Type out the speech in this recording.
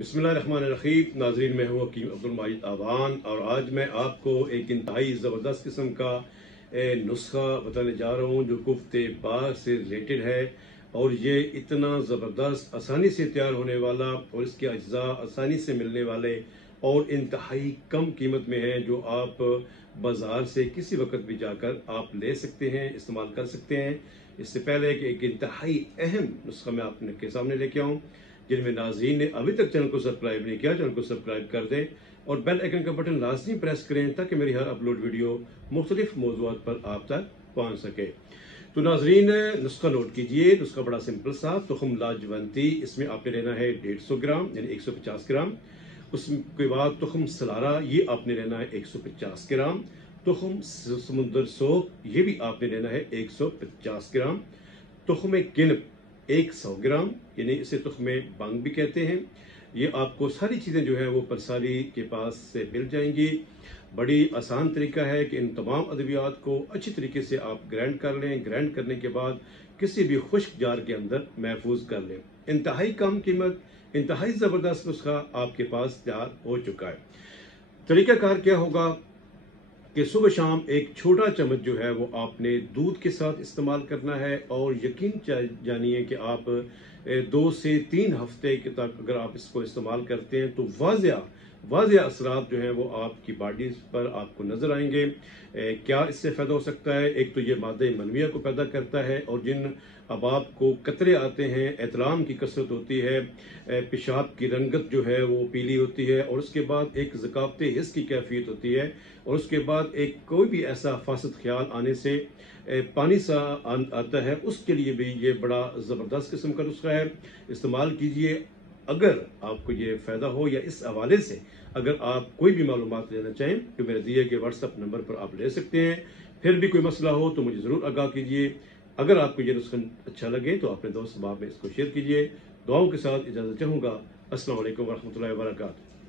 बिस्मिल्लाहिर्रहमानिर्रहीम। नाजरीन, मैं हूँ हकीम अब्दुल माजिद आवान और आज मैं आपको एक इंतहाई ज़बरदस्त किस्म का नुस्खा बताने जा रहा हूँ जो कुफ्ते बाग से रिलेटेड है। और ये इतना ज़बरदस्त, आसानी से तैयार होने वाला और इसके अज्जा आसानी से मिलने वाले और इंतहाई कम कीमत में है, जो आप बाज़ार से किसी वक्त भी जाकर आप ले सकते हैं, इस्तेमाल कर सकते हैं। इससे पहले कि एक इंतहाई अहम नुस्खा मैं आपके सामने लेके आऊँ, जिनमें नाज़रीन ने अभी तक चैनल को सब्सक्राइब नहीं किया, चैनल को सब्सक्राइब कर दें और बेल आइकन का बटन लाजमी प्रेस करें ताकि मेरी हर अपलोड वीडियो मुख्तलिफ मौज़ूआत पर आप तक पहुँच सके। तो नाज़रीन, नुस्खा नोट कीजिए। नुस्खा बड़ा सिंपल सा। तुखम लाजवंती, इसमें आपने लेना है 150 ग्राम यानी 150 ग्राम। उसके बाद तुखम सलारा, ये आपने लेना है 150 ग्राम। तुखम समुंदर सोप, ये भी आपने लेना है 150 ग्राम। तुखम किनप 100 ग्राम, यानी इसे तुखमे बंग भी कहते हैं। ये आपको सारी चीज़ें जो है वो परसारी के पास से मिल जाएंगी। बड़ी आसान तरीका है कि इन तमाम अद्वियात को अच्छी तरीके से आप ग्राइंड कर लें। ग्राइंड करने के बाद किसी भी खुश्क जार के अंदर महफूज कर लें। इंतहाई कम कीमत, इंतहाई ज़बरदस्त नुस्खा आपके पास तैयार हो चुका है। तरीकाकार क्या होगा कि सुबह शाम एक छोटा चम्मच जो है वो आपने दूध के साथ इस्तेमाल करना है और यकीन जानिए कि आप 2 से 3 हफ्ते के तक अगर आप इसको इस्तेमाल करते हैं तो वाज़िया असरात जो हैं वो आपकी बॉडी पर आपको नज़र आएंगे। क्या इससे फ़ायदा हो सकता है? एक तो ये मादे मनविया को पैदा करता है और जिन अब आपको कतरे आते हैं, एतलाम की कसरत होती है, पेशाब की रंगत जो है वो पीली होती है और उसके बाद एक ज़कावत हिस्स की कैफियत होती है और उसके बाद एक कोई भी ऐसा फासद ख्याल आने से पानी सा आता है, उसके लिए भी ये बड़ा ज़बरदस्त किस्म का नुस्खा है। इस्तेमाल कीजिए। अगर आपको ये फ़ायदा हो या इस हवाले से अगर आप कोई भी मालूमात लेना चाहें तो मेरे दिए गए व्हाट्सएप नंबर पर आप ले सकते हैं। फिर भी कोई मसला हो तो मुझे ज़रूर आगाह कीजिए। अगर आपको ये नुस्खा अच्छा लगे तो अपने दोस्त बाब में इसको शेयर कीजिए। दुआओं के साथ इजाज़त चाहूँगा। अस्सलाम वालेकुम वरहमतुल्लाहि वबरकातुहू।